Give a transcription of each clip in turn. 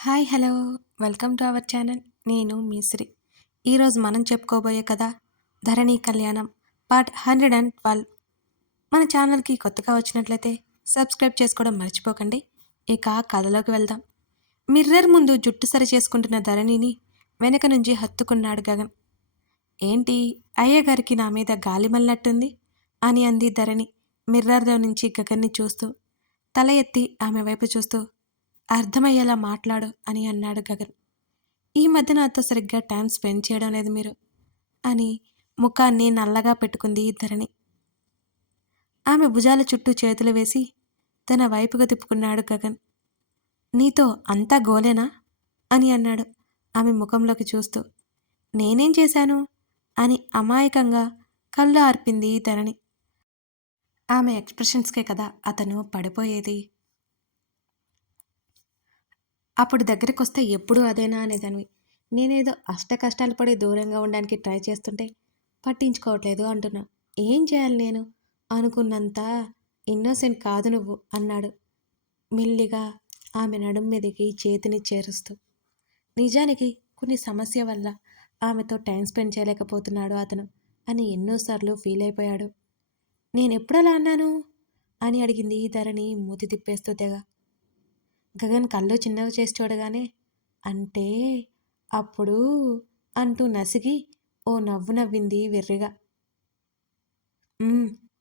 Hi hello. Welcome to our channel. నేను మీశ్రీ ఈరోజు మనం చెప్పుకోబోయే కథ ధరణి కళ్యాణం పార్ట్ హండ్రెడ్ అండ్ ట్వెల్వ్. మన ఛానల్కి కొత్తగా వచ్చినట్లయితే సబ్స్క్రైబ్ చేసుకోవడం మర్చిపోకండి. ఇక కథలోకి వెళ్దాం. మిర్రర్ ముందు జుట్టు సరి చేసుకుంటున్న ధరణిని వెనక నుంచి హత్తుకున్నాడు గగన్. ఏంటి అయ్యగారికి నా మీద గాలి మళ్ళినట్టుంది? అని అంది ధరణి మిర్రర్లో నుంచి గగన్ని చూస్తూ. తల ఎత్తి ఆమె వైపు చూస్తూ అర్థమయ్యేలా మాట్లాడు అని అన్నాడు గగన్. ఈ మధ్య నాతో సరిగ్గా టైం స్పెండ్ చేయడం లేదు మీరు అని ముఖాన్ని నల్లగా పెట్టుకుంది ధరణి. ఆమె భుజాల చుట్టూ చేతులు వేసి తన వైపుగా తిప్పుకున్నాడు గగన్. నీతో అంతా గోలేనా అని అన్నాడు ఆమె ముఖంలోకి చూస్తూ. నేనేం చేశాను అని అమాయకంగా కళ్ళు ఆర్పింది ధరణి. ఆమె ఎక్స్ప్రెషన్స్కే కదా అతను పడిపోయేది అప్పుడు దగ్గరికి వస్తే ఎప్పుడు అదేనా అనేదానివి. నేనేదో అష్ట కష్టాలు పడి దూరంగా ఉండడానికి ట్రై చేస్తుంటే పట్టించుకోవట్లేదు అంటున్నా. ఏం చేయాలి నేను? అనుకున్నంత ఇన్నోసెంట్ కాదు నువ్వు అన్నాడు. మెల్లిగా ఆమె నడుం మీదకి చేతిని చేరుస్తూ. నిజానికి కొన్ని సమస్య వల్ల ఆమెతో టైం స్పెండ్ చేయలేకపోతున్నాడు అతను అని ఎన్నోసార్లు ఫీల్ అయిపోయాడు. నేను ఎప్పుడు అలా అన్నాను? అని అడిగింది ధరణి మూతి తిప్పేస్తూ తెగ. గగన్ కళ్ళు చిన్నవి చేసి చూడగానే అంటే అప్పుడు అంటూ నసిగి ఓ నవ్వు నవ్వింది వెర్రిగా.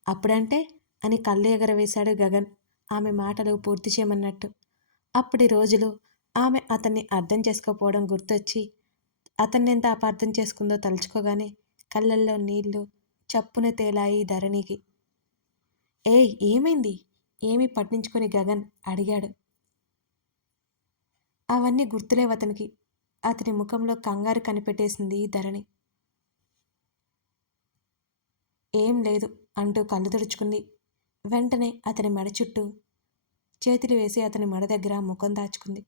అప్పుడంటే అని కళ్ళు ఎగరవేశాడు గగన్. ఆమె మాటలు పూర్తి చేయమన్నట్టు. అప్పటి రోజులు ఆమె అతన్ని అర్థం చేసుకోకపోవడం గుర్తొచ్చి అతన్ని ఎంత అపార్థం చేసుకుందో తలుచుకోగానే కళ్ళల్లో నీళ్ళు చప్పున తేలాయి ధరణికి. ఏయ్ ఏమైంది? ఏమీ పట్టించుకొని గగన్ అడిగాడు. అవన్నీ గుర్తులేవు అతనికి. అతని ముఖంలో కంగారు కనిపెట్టేసింది ధరణి. ఏం లేదు అంటూ కళ్ళు తుడుచుకుంది. వెంటనే అతని మెడ చుట్టూ చేతులు వేసి అతని మెడ దగ్గర ముఖం దాచుకుంది.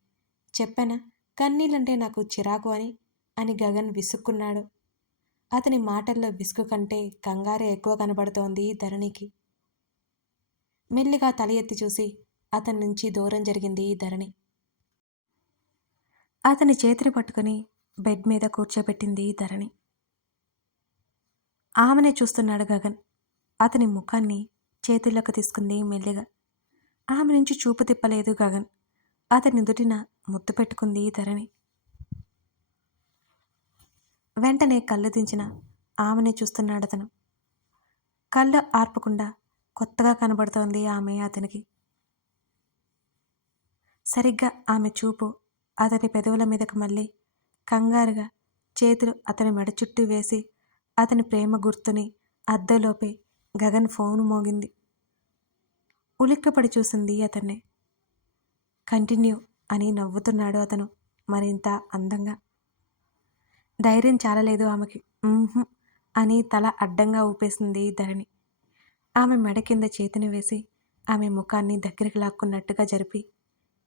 చెప్పానా కన్నీళ్ళంటే నాకు చిరాకు అని అని గగన్ విసుక్కున్నాడు. అతని మాటల్లో విసుగు కంటే కంగారే ఎక్కువ కనబడుతోంది ధరణికి. మెల్లిగా తల ఎత్తి చూసి అతని నుంచి దూరం జరిగింది ధరణి. అతని చేతిని పట్టుకుని బెడ్ మీద కూర్చోబెట్టింది ధరణి. ఆమెనే చూస్తున్నాడు గగన్. అతని ముఖాన్ని చేతుల్లోకి తీసుకుంది మెల్లిగా. ఆమె నుంచి చూపు తిప్పలేదు గగన్. అతని నుదుటిన ముద్దు పెట్టుకుంది ధరణి. వెంటనే కళ్ళు దించిన ఆమెనే చూస్తున్నాడు అతను. కళ్ళు ఆర్పకుండా కొత్తగా కనబడుతోంది ఆమె అతనికి. సరిగ్గా ఆమె చూపు అతని పెదవుల మీదకు మళ్ళీ కంగారుగా చేతులు అతని మెడ చుట్టూ వేసి అతని ప్రేమ గుర్తుని అద్దలోపే గగన్ ఫోన్ మోగింది. ఉలిక్కపడి చూసింది అతన్ని. కంటిన్యూ అని నవ్వుతున్నాడు అతను మరింత అందంగా. ధైర్యం చాలలేదు ఆమెకి. అని తల అడ్డంగా ఊపేసింది ధరణి. ఆమె మెడ కింద చేతిని వేసి ఆమె ముఖాన్ని దగ్గరికి లాక్కున్నట్టుగా జరిపి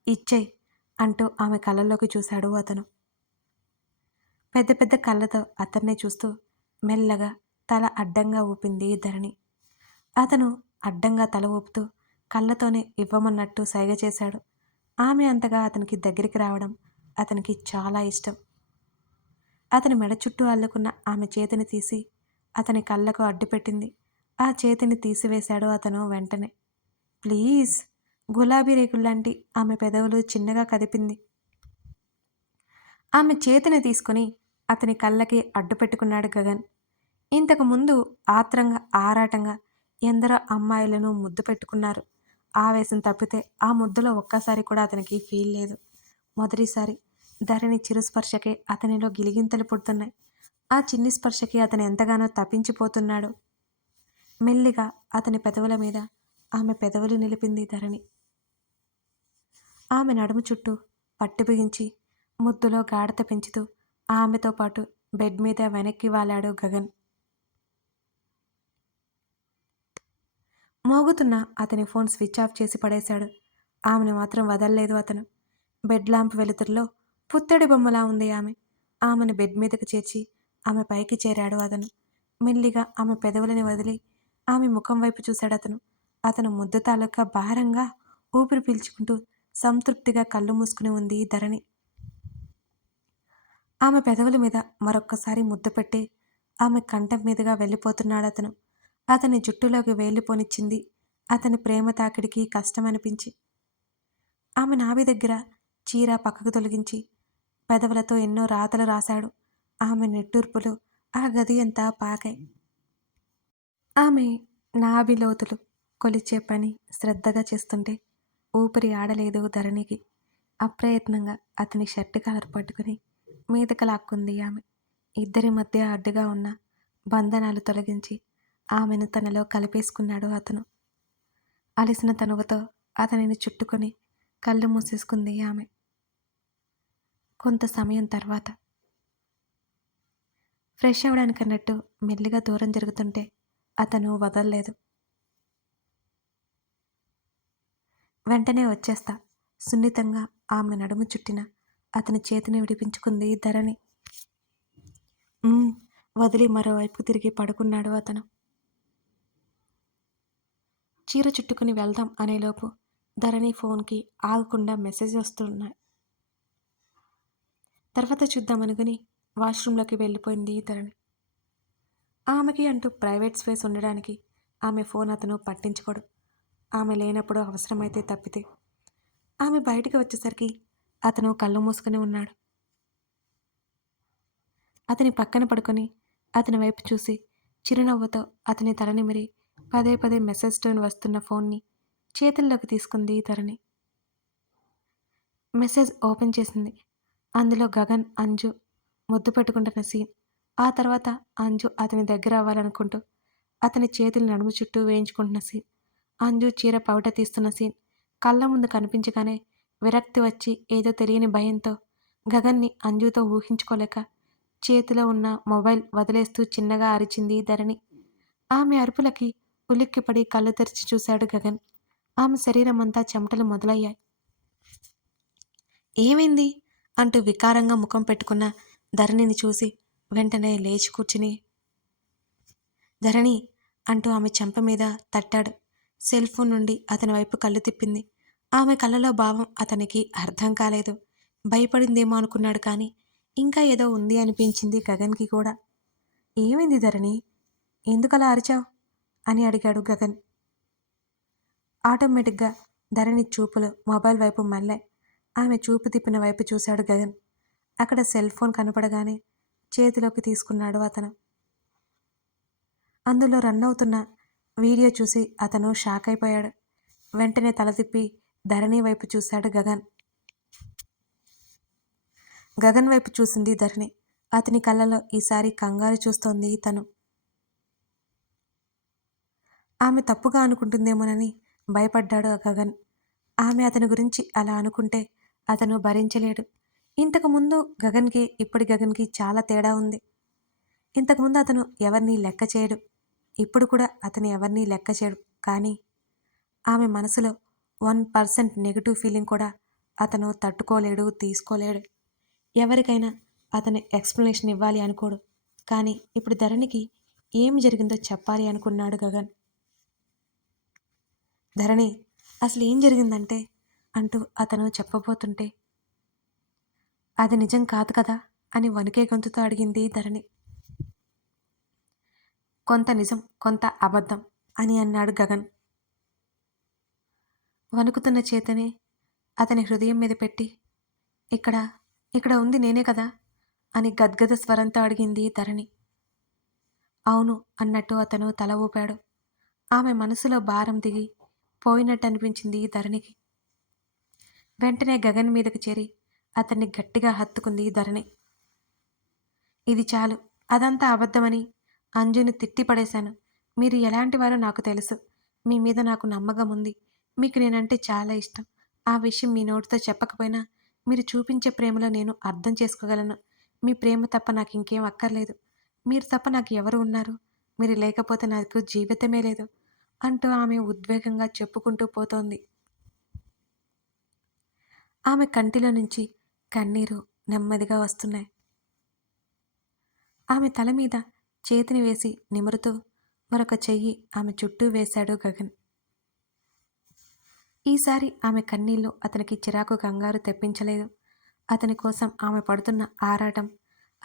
ఇచ్చేయ్ అంటూ ఆమె కళ్ళల్లోకి చూశాడు అతను. పెద్ద పెద్ద కళ్ళతో అతన్నే చూస్తూ మెల్లగా తల అడ్డంగా ఊపింది ధరణి. అతను అడ్డంగా తల ఊపుతూ కళ్ళతోనే ఇవ్వమన్నట్టు సైగ చేశాడు. ఆమె అంతగా అతనికి దగ్గరికి రావడం అతనికి చాలా ఇష్టం. అతని మెడ చుట్టూ అల్లుకున్న ఆమె చేతిని తీసి అతని కళ్ళకు అడ్డుపెట్టింది. ఆ చేతిని తీసివేశాడు అతను వెంటనే. ప్లీజ్ గులాబీ రేకుల్లాంటి ఆమె పెదవులు చిన్నగా కదిపింది. ఆమె చేతిని తీసుకుని అతని కళ్ళకి అడ్డు పెట్టుకున్నాడు గగన్. ఇంతకు ముందు ఆత్రంగా ఆరాటంగా ఎందరో అమ్మాయిలను ముద్దు పెట్టుకున్నారు. ఆవేశం తప్పితే ఆ ముద్దులో ఒక్కసారి కూడా అతనికి ఫీల్ లేదు. మొదటిసారి ధరణి చిరుస్పర్శకే అతనిలో గిలిగింతలు పుడుతున్నాయి. ఆ చిన్ని స్పర్శకి అతను ఎంతగానో తప్పించిపోతున్నాడు. మెల్లిగా అతని పెదవుల మీద ఆమె పెదవులు నిలిపింది ధరణి. ఆమె నడుము చుట్టూ పట్టు బిగించి ముద్దులో గాఢత పెంచుతూ ఆమెతో పాటు బెడ్ మీద వెనక్కి వాలాడు గగన్. మోగుతున్న అతని ఫోన్ స్విచ్ ఆఫ్ చేసి పడేశాడు. ఆమెను మాత్రం వదలలేదు అతను. బెడ్ లాంప్ వెలుతురులో పుత్తడి బొమ్మలా ఉంది ఆమె. ఆమెను బెడ్ మీదకు చేర్చి ఆమె పైకి చేరాడు అతను. మెల్లిగా ఆమె పెదవులని వదిలి ఆమె ముఖం వైపు చూశాడు అతను. అతను ముద్దు తాలూకా భారంగా ఊపిరి పీల్చుకుంటూ సంతృప్తిగా కళ్ళు మూసుకుని ఉంది ధరణి. ఆమె పెదవుల మీద మరొక్కసారి ముద్దు పెట్టి ఆమె కంఠం మీదుగా వెళ్ళిపోతున్నాడు అతను. అతని జుట్టులోకి వేలిపోనిచ్చింది అతని ప్రేమ తాకిడికి కష్టమనిపించి. ఆమె నాభి దగ్గర చీర పక్కకు తొలగించి పెదవులతో ఎన్నో రాతలు రాశాడు. ఆమె నిట్టూర్పులు ఆ గది అంతా పాకాయి ఆమె నాభి లోతులు కొలిచే పని శ్రద్ధగా చేస్తుంటే ఊపిరి ఆడలేదు ధరణికి. అప్రయత్నంగా అతని షర్ట్ కలర్ పట్టుకుని మీదకి లాక్కుంది ఆమె. ఇద్దరి మధ్య అడ్డుగా ఉన్న బంధనాలు తొలగించి ఆమెను తనలో కలిపేసుకున్నాడు అతను. అలిసిన తనువుతో అతనిని చుట్టుకొని కళ్ళు మూసేసుకుంది ఆమె. కొంత సమయం తర్వాత ఫ్రెష్ అవ్వడానికి అన్నట్టు మెల్లిగా దూరం జరుగుతుంటే అతను వదలలేదు. వెంటనే వచ్చేస్తా. సున్నితంగా ఆమె నడుము చుట్టిన అతని చేతిని విడిపించుకుంది ధరణి. వదిలి మరోవైపు తిరిగి పడుకున్నాడు అతను. చీర చుట్టుకుని వెళ్దాం అనేలోపు ధరణి ఫోన్కి ఆగకుండా మెసేజ్ వస్తున్నాయి. తర్వాత చూద్దామనుకుని వాష్రూమ్లోకి వెళ్ళిపోయింది ధరణి. ఆమెకి అంటూ ప్రైవేట్ స్పేస్ ఉండడానికి ఆమె ఫోన్ అతను పట్టించుకోడు. ఆమె లేనప్పుడు అవసరమైతే తప్పితే ఆమె బయటికి వచ్చేసరికి అతను కళ్ళు మూసుకుని ఉన్నాడు. అతని పక్కన పడుకొని అతని వైపు చూసి చిరునవ్వుతో అతని తలనిమిరి పదే పదే మెసేజ్ టోన్ వస్తున్న ఫోన్ని చేతుల్లోకి తీసుకుంది ధరణి మెసేజ్ ఓపెన్ చేసింది. అందులో గగన్ అంజు ముద్దు పెట్టుకుంటున్న సీన్. ఆ తర్వాత అంజు అతని దగ్గర అవ్వాలనుకుంటూ అతని చేతులు నడుము చుట్టూ వేయించుకుంటున్న సీన్. అంజు చీర పవిట తీస్తున్న సీన్. కళ్ళ ముందు కనిపించగానే విరక్తి వచ్చి ఏదో తెలియని భయంతో గగన్ని అంజుతో ఊహించుకోలేక చేతిలో ఉన్న మొబైల్ వదిలేస్తూ చిన్నగా అరిచింది ధరణి. ఆమె అరుపులకి ఉలిక్కిపడి కళ్ళు తెరిచి చూశాడు గగన్. ఆమె శరీరం అంతా చెమటలు మొదలయ్యాయి. ఏమైంది? అంటూ వికారంగా ముఖం పెట్టుకున్న ధరణిని చూసి వెంటనే లేచి కూర్చుని ధరణి అంటూ ఆమె చెంప మీద తట్టాడు. సెల్ ఫోన్ నుండి అతని వైపు కళ్ళు తిప్పింది. ఆమె కళ్ళలో భావం అతనికి అర్థం కాలేదు. భయపడిందేమో అనుకున్నాడు కానీ ఇంకా ఏదో ఉంది అనిపించింది గగన్కి కూడా. ఏమైంది ధరణి? ఎందుకలా అరిచావు? అని అడిగాడు గగన్. ఆటోమేటిక్గా ధరణి చూపులు మొబైల్ వైపు మళ్ళాయి. ఆమె చూపు తిప్పిన వైపు చూశాడు గగన్. అక్కడ సెల్ ఫోన్ కనపడగానే చేతిలోకి తీసుకున్నాడు అతను. అందులో రన్ అవుతున్న వీడియో చూసి అతను షాక్ అయిపోయాడు. వెంటనే తల తిప్పి ధరణి వైపు చూశాడు గగన్. గగన్ వైపు చూసింది ధరణి. అతని కళ్ళలో ఈసారి కంగారు చూస్తోంది తను. ఆమె తప్పుగా అనుకుంటుందేమోనని భయపడ్డాడు ఆ గగన్. ఆమె అతని గురించి అలా అనుకుంటే అతను భరించలేడు. ఇంతకుముందు గగన్కి ఇప్పటి గగన్కి చాలా తేడా ఉంది. ఇంతకుముందు అతను ఎవరిని లెక్క చేయడు. ఇప్పుడు కూడా అతను ఎవరిని లెక్క చేయడు. కానీ ఆమె మనసులో వన్ పర్సెంట్ నెగిటివ్ ఫీలింగ్ కూడా అతను తట్టుకోలేడు తీసుకోలేడు. ఎవరికైనా అతను ఎక్స్ప్లెనేషన్ ఇవ్వాలి అనుకోడు. కానీ ఇప్పుడు ధరణికి ఏం జరిగిందో చెప్పాలి అనుకున్నాడు గగన్. ధరణి అసలు ఏం జరిగిందంటే అంటూ అతను చెప్పబోతుంటే అది నిజం కాదు కదా అని వణికే గొంతుతో అడిగింది ధరణి. కొంత నిజం కొంత అబద్ధం అని అన్నాడు గగన్. వణుకుతున్న చేతనే అతని హృదయం మీద పెట్టి ఇక్కడ ఇక్కడ ఉంది నేనే కదా అని గద్గద స్వరంతో అడిగింది ధరణి. అవును అన్నట్టు అతను తల ఊపాడు. ఆమె మనసులో భారం దిగి పోయినట్టు అనిపించింది ధరణికి. వెంటనే గగన్ మీదకు చేరి అతన్ని గట్టిగా హత్తుకుంది ధరణి. ఇది చాలు అదంతా అబద్ధమని అంజుని తిట్టి పడేశాను మీరు ఎలాంటి వారో నాకు తెలుసు. మీ మీద నాకు నమ్మకం ఉంది. మీకు నేనంటే చాలా ఇష్టం. ఆ విషయం మీ నోటితో చెప్పకపోయినా మీరు చూపించే ప్రేమలో నేను అర్థం చేసుకోగలను. మీ ప్రేమ తప్ప నాకు ఇంకేం అక్కర్లేదు. మీరు తప్ప నాకు ఎవరు ఉన్నారు? మీరు లేకపోతే నాకు జీవితమే లేదు అంటూ ఆమె ఉద్వేగంగా చెప్పుకుంటూ పోతోంది. ఆమె కంటిలో నుంచి కన్నీరు నెమ్మదిగా వస్తున్నాయి. ఆమె తల మీద చేతిని వేసి నిమురుతూ మరొక చెయ్యి ఆమె చుట్టూ వేశాడు గగన్. ఈసారి ఆమె కన్నీళ్ళు అతనికి చిరాకు కంగారు తెప్పించలేదు. అతని కోసం ఆమె పడుతున్న ఆరాటం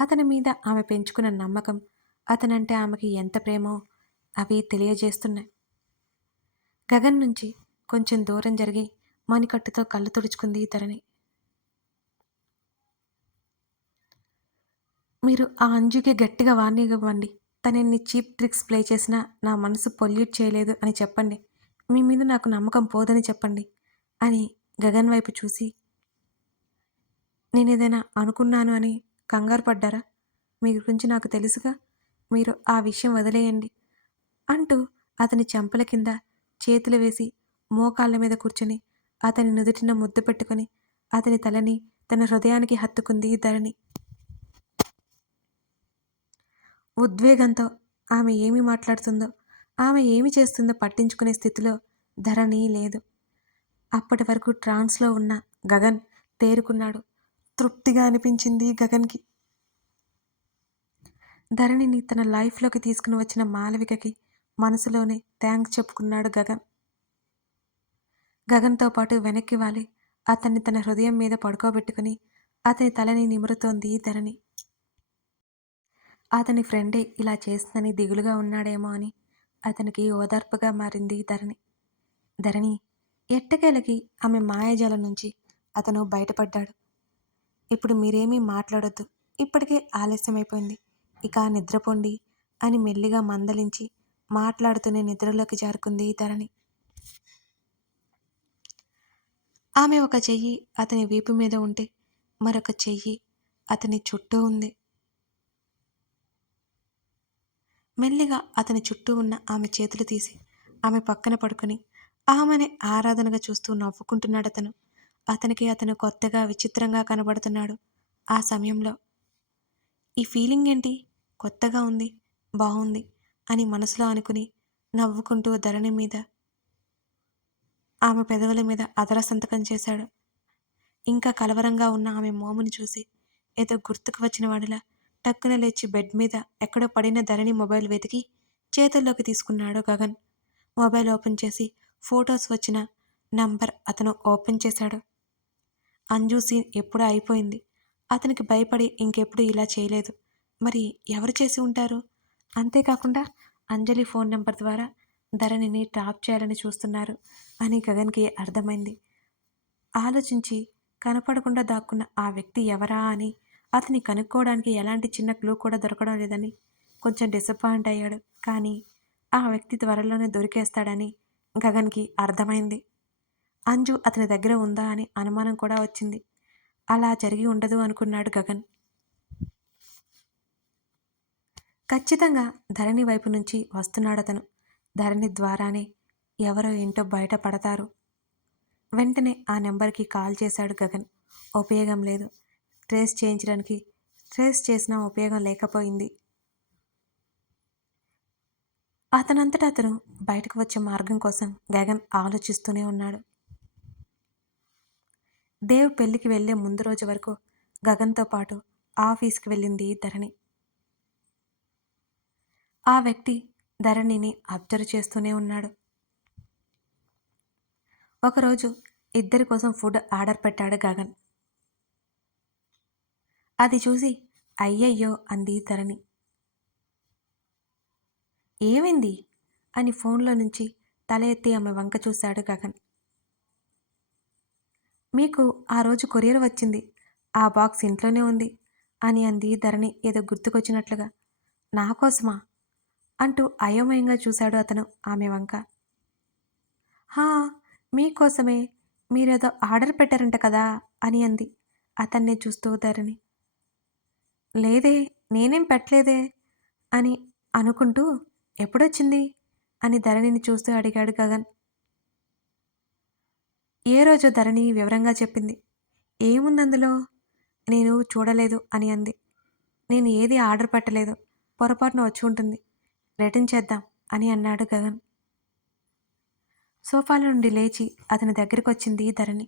అతని మీద ఆమె పెంచుకున్న నమ్మకం అతనంటే ఆమెకి ఎంత ప్రేమో అవి తెలియజేస్తున్నాయి. గగన్ నుంచి కొంచెం దూరం జరిగి మణికట్టుతో కళ్ళు తుడుచుకుంది ధరణి మీరు ఆ అంజుకి గట్టిగా వార్నింగ్ ఇవ్వండి. తనని చీప్ ట్రిక్స్ ప్లే చేసినా నా మనసు పొల్యూట్ చేయలేదు అని చెప్పండి. మీ మీద నాకు నమ్మకం పోదని చెప్పండి అని గగన్ వైపు చూసి నేను ఏదైనా అనుకున్నాను అని కంగారు పడ్డారా? మీ గురించి నాకు తెలుసుగా. మీరు ఆ విషయం వదిలేయండి అంటూ అతని చెంపల కింద చేతులు వేసి మోకాళ్ళ మీద కూర్చొని అతని నుదుటిన ముద్దు పెట్టుకొని అతని తలని తన హృదయానికి హత్తుకుంది ధరణి. ఉద్వేగంతో ఆమె ఏమి మాట్లాడుతుందో ఆమె ఏమి చేస్తుందో పట్టించుకునే స్థితిలో ధరణి లేదు. అప్పటి వరకు ట్రాన్స్లో ఉన్న గగన్ తేరుకున్నాడు. తృప్తిగా అనిపించింది గగన్కి. ధరణిని తన లైఫ్లోకి తీసుకుని వచ్చిన మాలవికకి మనసులోనే థ్యాంక్స్ చెప్పుకున్నాడు గగన్. గగన్తో పాటు వెనక్కి వాలి. అతన్ని తన హృదయం మీద పడుకోబెట్టుకుని అతని తలని నిమురుతోంది ధరణి. అతని ఫ్రెండే ఇలా చేస్తుందని దిగులుగా ఉన్నాడేమో అని అతనికి ఓదార్పుగా మారింది ధరణి. ధరణి ఎట్టకేలకి ఆమె మాయాజాలం నుంచి అతను బయటపడ్డాడు. ఇప్పుడు మీరేమీ మాట్లాడొద్దు. ఇప్పటికే ఆలస్యమైపోయింది. ఇక నిద్రపోండి అని మెల్లిగా మందలించి మాట్లాడుతూనే నిద్రలోకి జారుకుంది ధరణి. ఆమె ఒక చెయ్యి అతని వీపు మీద ఉంటే మరొక చెయ్యి అతని చుట్టూ ఉంది. మెల్లిగా అతని చుట్టూ ఉన్న ఆమె చేతులు తీసి ఆమె పక్కన పడుకొని ఆమెని ఆరాధనగా చూస్తూ నవ్వుకుంటున్నాడు అతను. అతనికి అతను కొత్తగా విచిత్రంగా కనబడుతున్నాడు. ఆ సమయంలో ఈ ఫీలింగ్ ఏంటి? కొత్తగా ఉంది బాగుంది అని మనసులో అనుకుని నవ్వుకుంటూ ధరణి మీద ఆమె పెదవుల మీద అదర సంతకం చేశాడు. ఇంకా కలవరంగా ఉన్న ఆమె మోముని చూసి ఏదో గుర్తుకు వచ్చిన వాడిలా టక్కున లేచి బెడ్ మీద ఎక్కడో పడిన ధరణి మొబైల్ వెతికి చేతుల్లోకి తీసుకున్నాడు గగన్. మొబైల్ ఓపెన్ చేసి ఫొటోస్ వచ్చిన నంబర్ అతను ఓపెన్ చేశాడు. అంజు సీన్ ఎప్పుడూ అయిపోయింది. అతనికి భయపడి ఇంకెప్పుడు ఇలా చేయలేదు. మరి ఎవరు చేసి ఉంటారు? అంతేకాకుండా అంజలి ఫోన్ నెంబర్ ద్వారా ధరణిని ట్రాప్ చేయాలని చూస్తున్నారు అని గగన్కి అర్థమైంది. ఆలోచించి కనపడకుండా దాక్కున్న ఆ వ్యక్తి ఎవరా అని అతని కనుక్కోవడానికి ఎలాంటి చిన్న క్లూ కూడా దొరకడం లేదని కొంచెం డిసప్పాయింట్ అయ్యాడు. కానీ ఆ వ్యక్తి త్వరలోనే దొరికేస్తాడని గగన్కి అర్థమైంది. అంజు అతని దగ్గర ఉందా అని అనుమానం కూడా వచ్చింది. అలా జరిగి ఉండదు అనుకున్నాడు గగన్. ఖచ్చితంగా ధరణి వైపు నుంచి వస్తున్నాడతను ధరణి ద్వారానే ఎవరో ఏంటో బయటపడతారు వెంటనే ఆ నెంబర్కి కాల్ చేశాడు గగన్. ఉపయోగం లేదు. ట్రేస్ చేయించడానికి ట్రేస్ చేసినా ఉపయోగం లేకపోయింది. అతనంతటా అతను బయటకు వచ్చే మార్గం కోసం గగన్ ఆలోచిస్తూనే ఉన్నాడు. దేవ్ పెళ్ళికి వెళ్ళే ముందు రోజు వరకు గగన్తో పాటు ఆఫీస్కి వెళ్ళింది ధరణి. ఆ వ్యక్తి ధరణిని అబ్జర్వ్ చేస్తూనే ఉన్నాడు. ఒకరోజు ఇద్దరి కోసం ఫుడ్ ఆర్డర్ పెట్టాడు గగన్. అది చూసి అయ్యయ్యో అంది ధరణి. ఏమైంది? అని ఫోన్లో నుంచి తల ఎత్తి ఆమె వంక చూశాడు గగన్. మీకు ఆ రోజు కొరియర్ వచ్చింది. ఆ బాక్స్ ఇంట్లోనే ఉంది అని అంది ధరణి ఏదో గుర్తుకొచ్చినట్లుగా. నా కోసమా? అంటూ అయోమయంగా చూశాడు అతను ఆమె వంక. హా మీకోసమే మీరేదో ఆర్డర్ పెట్టారంట కదా అని అంది అతన్నే చూస్తూ ధరణి. లేదే నేనేం పెట్టలేదే? అని అనుకుంటూ ఎప్పుడొచ్చింది? అని ధరణిని చూస్తూ అడిగాడు గగన్. ఏ రోజు ధరణి వివరంగా చెప్పింది. ఏముంది అందులో నేను చూడలేదు అని అంది. నేను ఏది ఆర్డర్ పెట్టలేదు. పొరపాటున వచ్చి ఉంటుంది. రిటర్న్ చేద్దాం అని అన్నాడు గగన్. సోఫాల నుండి లేచి అతని దగ్గరికి వచ్చింది ధరణి.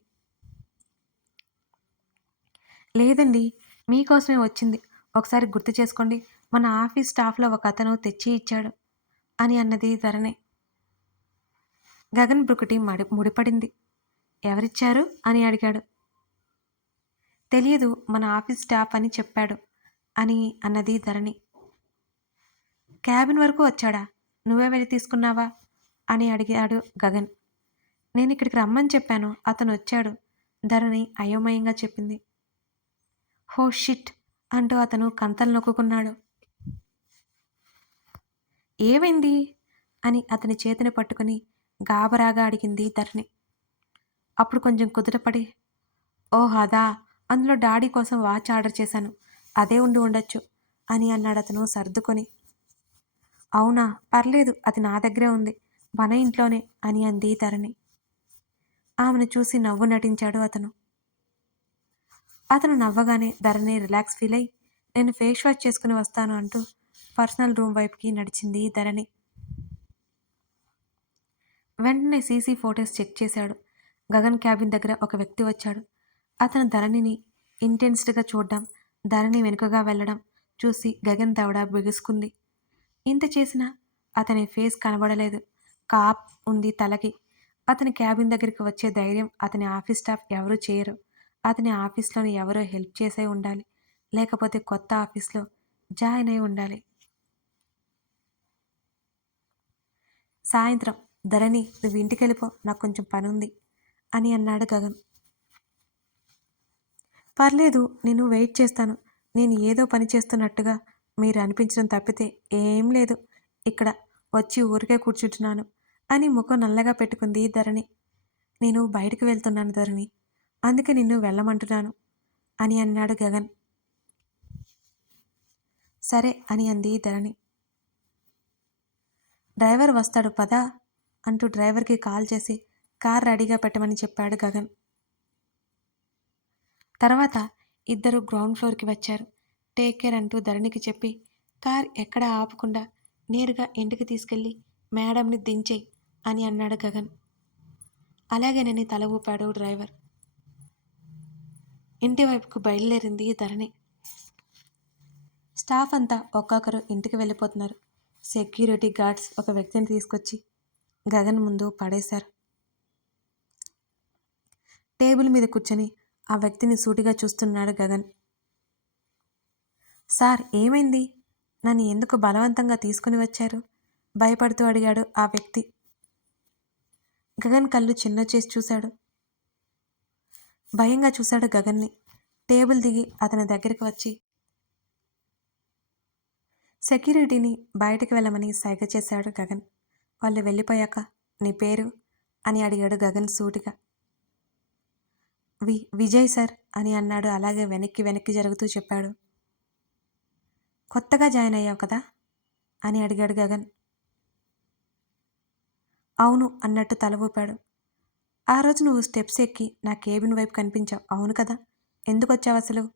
లేదండి మీకోసమే వచ్చింది. ఒకసారి గుర్తు చేసుకోండి మన ఆఫీస్ స్టాఫ్లో ఒక అతను తెచ్చి ఇచ్చాడు అని అన్నది ధరణి. గగన్ బ్రుకుటి మడి ముడిపడింది. ఎవరిచ్చారు అని అడిగాడు. తెలియదు మన ఆఫీస్ స్టాఫ్ అని చెప్పాడు అని అన్నది ధరణి. క్యాబిన్ వరకు వచ్చాడా? నువ్వే వెళ్ళి తీసుకున్నావా? అని అడిగాడు గగన్. నేను ఇక్కడికి రమ్మని చెప్పాను అతను వచ్చాడు ధరణి అయోమయంగా చెప్పింది. హో షిట్! అంటూ అతను కంతలు నొక్కుకున్నాడు. ఏమైంది? అని అతని చేతిని పట్టుకుని గాబరాగా అడిగింది ధరణి. అప్పుడు కొంచెం కుదుటపడి. ఓహ్ అదా. అందులో డాడీ కోసం వాచ్ ఆర్డర్ చేశాను. అదే ఉండి ఉండొచ్చు అని అన్నాడు అతను సర్దుకొని. అవునా? పర్లేదు. అది నా దగ్గరే ఉంది. మన ఇంట్లోనే అని అంది ధరణి. ఆమెను చూసి నవ్వు నటించాడు అతను. అతను నవ్వగానే ధరణి రిలాక్స్ ఫీల్ అయి నేను ఫేస్ వాష్ చేసుకుని వస్తాను అంటూ పర్సనల్ రూమ్ వైపుకి నడిచింది ధరణి. వెంటనే సీసీ ఫోటోస్ చెక్ చేశాడు. గగన్ క్యాబిన్ దగ్గర ఒక వ్యక్తి వచ్చాడు. అతను ధరణిని ఇంటెన్స్డ్గా చూడడం ధరణి వెనుకగా వెళ్ళడం చూసి గగన్ దవడ బిగుసుకుంది. ఇంత చేసినా అతని ఫేస్ కనబడలేదు. కాప్ ఉంది తలకి. అతని క్యాబిన్ దగ్గరికి వచ్చే ధైర్యం అతని ఆఫీస్ స్టాఫ్ ఎవరూ చేయరు. అతని ఆఫీస్లోని ఎవరో హెల్ప్ చేసే ఉండాలి. లేకపోతే కొత్త ఆఫీస్లో జాయిన్ అయి ఉండాలి. సాయంత్రం ధరణి నువ్వు ఇంటికి వెళ్ళిపో నాకు కొంచెం పని ఉంది అని అన్నాడు గగన్. పర్లేదు నేను వెయిట్ చేస్తాను. నేను ఏదో పని చేస్తున్నట్టుగా మీరు అనిపించడం తప్పితే ఏం లేదు. ఇక్కడ వచ్చి ఊరికే కూర్చుంటున్నాను అని ముఖం నల్లగా పెట్టుకుంది ధరణి. నేను బయటకు వెళ్తున్నాను ధరణి. అందుకే నిన్ను వెళ్ళమంటున్నాను అని అన్నాడు గగన్. సరే అని అంది ధరణి. డ్రైవర్ వస్తాడు పదా అంటూ డ్రైవర్కి కాల్ చేసి కార్ రెడీగా పెట్టమని చెప్పాడు గగన్. తర్వాత ఇద్దరు గ్రౌండ్ ఫ్లోర్కి వచ్చారు. టేక్ కేర్ అంటూ ధరణికి చెప్పి కార్ ఎక్కడ ఆపకుండా నేరుగా ఇంటికి తీసుకెళ్ళి మేడంని దించేయి అని అన్నాడు గగన్. అలాగేనని తల ఊపాడు డ్రైవర్. ఇంటి వైపుకు బయలుదేరింది ధరణి. స్టాఫ్ అంతా ఒక్కొక్కరు ఇంటికి వెళ్ళిపోతున్నారు. సెక్యూరిటీ గార్డ్స్ ఒక వ్యక్తిని తీసుకొచ్చి గగన్ ముందు పడేశారు. టేబుల్ మీద కూర్చొని ఆ వ్యక్తిని సూటిగా చూస్తున్నాడు గగన్. సార్ ఏమైంది? నన్ను ఎందుకు బలవంతంగా తీసుకుని వచ్చారు? భయపడుతూ అడిగాడు ఆ వ్యక్తి. గగన్ కళ్ళు చిన్న చేసి చూశాడు. భయంగా చూశాడు గగన్ని. టేబుల్ దిగి అతని దగ్గరికి వచ్చి సెక్యూరిటీని బయటకు వెళ్ళమని సైగ చేశాడు గగన్. వాళ్ళు వెళ్ళిపోయాక నీ పేరు అని అడిగాడు గగన్ సూటిగా. వి విజయ్ సార్ అని అన్నాడు. అలాగే వెనక్కి వెనక్కి జరుగుతూ చెప్పాడు. కొత్తగా జాయిన్ అయ్యావు కదా అని అడిగాడు గగన్. అవును అన్నట్టు తల ఊపాడు. ఆ రోజు నువ్వు స్టెప్స్ ఎక్కి నా కేబిన్ వైపు కనిపించావు. అవును కదా? ఎందుకు వచ్చావు అసలు?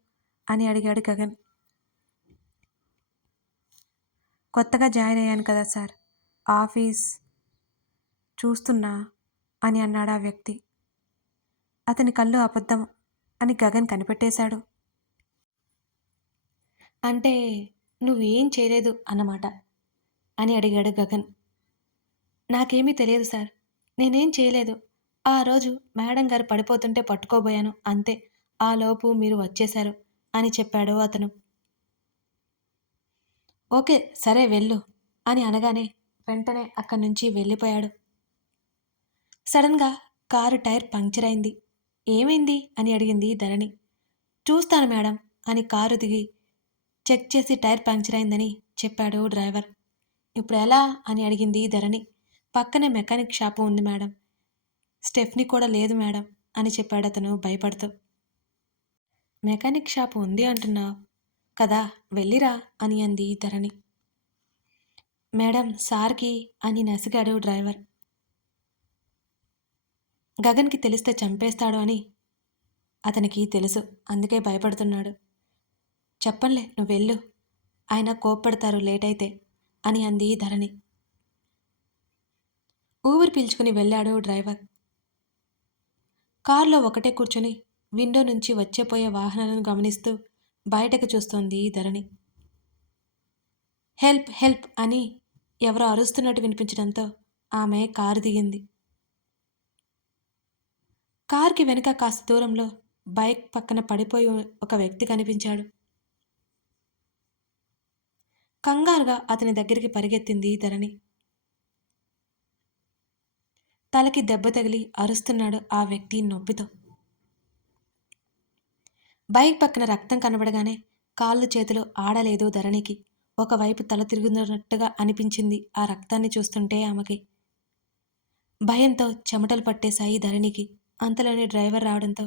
అని అడిగాడు గగన్. కొత్తగా జాయిన్ అయ్యాను కదా సార్. ఆఫీస్ చూస్తున్నా అని అన్నాడు ఆ వ్యక్తి. అతని కళ్ళు అబద్ధం అని గగన్ కనిపెట్టేశాడు. అంటే నువ్వేం చేయలేదు అన్నమాట అని అడిగాడు గగన్. నాకేమీ తెలియదు సార్. నేనేం చేయలేదు. ఆ రోజు మేడం గారు పడిపోతుంటే పట్టుకోబోయాను. అంతే. ఆ లోపు మీరు వచ్చేశారు అని చెప్పాడు అతను. ఓకే సరే వెళ్ళు అని అనగానే వెంటనే అక్కడి నుంచి వెళ్ళిపోయాడు. సడన్గా కారు టైర్ పంక్చర్ అయింది. ఏమైంది? అని అడిగింది ధరణి. చూస్తాను మేడం అని కారు దిగి చెక్ చేసి టైర్ పంక్చర్ అయిందని చెప్పాడు డ్రైవర్. ఇప్పుడు ఎలా? అని అడిగింది ధరణి. పక్కనే మెకానిక్ షాపు ఉంది మేడం. స్టెఫ్నీ కూడా లేదు మేడం అని చెప్పాడు అతను భయపడుతూ. మెకానిక్ షాపు ఉంది అంటున్నావు? కదా వెళ్ళిరా అని అంది ధరణి. మేడం సార్కి అని నసిగాడు డ్రైవర్. గగన్కి తెలిస్తే చంపేస్తాడు అని అతనికి తెలుసు అందుకే భయపడుతున్నాడు. చెప్పంలే నువ్వు వెళ్ళు. ఆయన కోప్పడతారు లేట్ అయితే అని అంది ధరణి. ఊపిరి పీల్చుకుని వెళ్ళాడు డ్రైవర్. కారులో ఒకటే కూర్చొని విండో నుంచి వచ్చేపోయే వాహనాలను గమనిస్తూ బయటకు చూస్తోంది ధరణి. హెల్ప్ హెల్ప్ అని ఎవరో అరుస్తున్నట్టు వినిపించడంతో ఆమె కారు దిగింది. కార్కి వెనుక కాస్త దూరంలో బైక్ పక్కన పడిపోయి ఒక వ్యక్తి కనిపించాడు. కంగారుగా అతని దగ్గరికి పరిగెత్తింది ధరణి. తలకి దెబ్బ తగిలి అరుస్తున్నాడు ఆ వ్యక్తి నొప్పితో. బైక్ పక్కన రక్తం కనబడగానే కాళ్ళు చేతులు ఆడలేదు ధరణికి. ఒకవైపు తల తిరుగుతున్నట్టుగా అనిపించింది ఆ రక్తాన్ని చూస్తుంటే ఆమెకి. భయంతో చెమటలు పట్టేశాయి ధరణికి. అంతలోనే డ్రైవర్ రావడంతో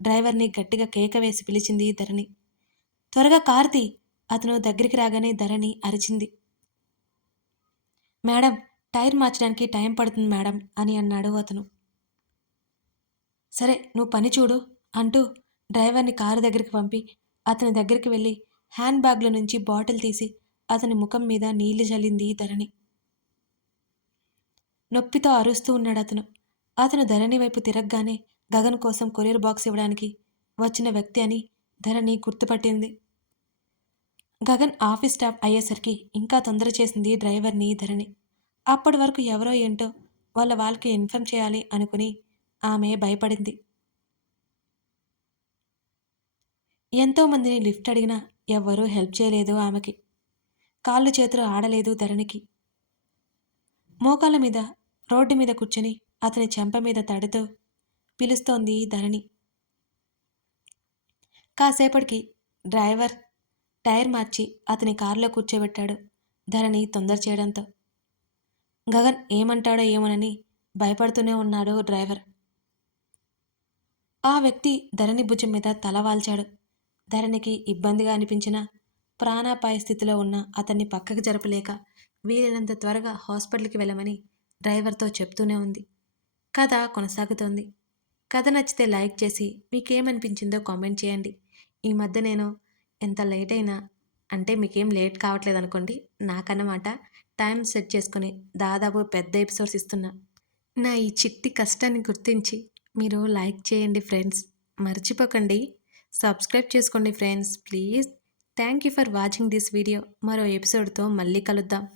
డ్రైవర్ని గట్టిగా కేక వేసి పిలిచింది ధరణి. త్వరగా కార్తీ! అతను దగ్గరికి రాగానే ధరణి అరిచింది. మేడం టైర్ మార్చడానికి టైం పడుతుంది మేడం అని అన్నాడు అతను. సరే నువ్వు పని చూడు అంటూ డ్రైవర్ని కారు దగ్గరికి పంపి అతని దగ్గరికి వెళ్ళి హ్యాండ్ బ్యాగ్లో నుంచి బాటిల్ తీసి అతని ముఖం మీద నీళ్ళు చల్లింది ధరణి. నొప్పితో అరుస్తూ ఉన్నాడు అతను. అతను ధరణి వైపు తిరగగానే గగన్ కోసం కొరియర్ బాక్స్ ఇవ్వడానికి వచ్చిన వ్యక్తి అని ధరణి గుర్తుపట్టింది. గగన్ ఆఫీస్ స్టాఫ్ అయ్యేసరికి ఇంకా తొందర చేసింది డ్రైవర్ని ధరణి. అప్పటి వరకు ఎవరో ఏంటో వాళ్ళ వాళ్ళకి ఇన్ఫామ్ చేయాలి అనుకుని ఆమె భయపడింది. ఎంతోమందిని లిఫ్ట్ అడిగినా ఎవ్వరూ హెల్ప్ చేయలేదు ఆమెకి. కాళ్ళు చేతులు ఆడలేదు ధరణికి. మోకాళ్ళ మీద రోడ్డు మీద కూర్చొని అతని చెంప మీద తడుతూ పిలుస్తోంది ధరణి. కాసేపటికి డ్రైవర్ టైర్ మార్చి అతని కారులో కూర్చోబెట్టాడు ధరణి తొందర చేయడంతో. గగన్ ఏమంటాడో ఏమోనని భయపడుతూనే ఉన్నాడు డ్రైవర్. ఆ వ్యక్తి ధరణి భుజం మీద తల వాల్చాడు. ధరణికి ఇబ్బందిగా అనిపించిన ప్రాణాపాయ స్థితిలో ఉన్న అతన్ని పక్కకు జరపలేక వీలైనంత త్వరగా హాస్పిటల్కి వెళ్ళమని డ్రైవర్తో చెప్తూనే ఉంది. కథ కొనసాగుతోంది. కథ నచ్చితే లైక్ చేసి మీకేమనిపించిందో కామెంట్ చేయండి. ఈ మధ్య నేను ఎంత లేట్ అయినా అంటే మీకేం లేట్ కావట్లేదు అనుకోండి నాకన్నమాట టైం సెట్ చేసుకుని దాదాపు పెద్ద ఎపిసోడ్స్ ఇస్తున్నా. నా ఈ చిట్టి కష్టాన్ని గుర్తించి మీరు లైక్ చేయండి ఫ్రెండ్స్. మర్చిపోకండి. సబ్స్క్రైబ్ చేసుకోండి friends. Please. Thank you for watching this video. మరో ఎపిసోడ్తో మళ్ళీ కలుద్దాం.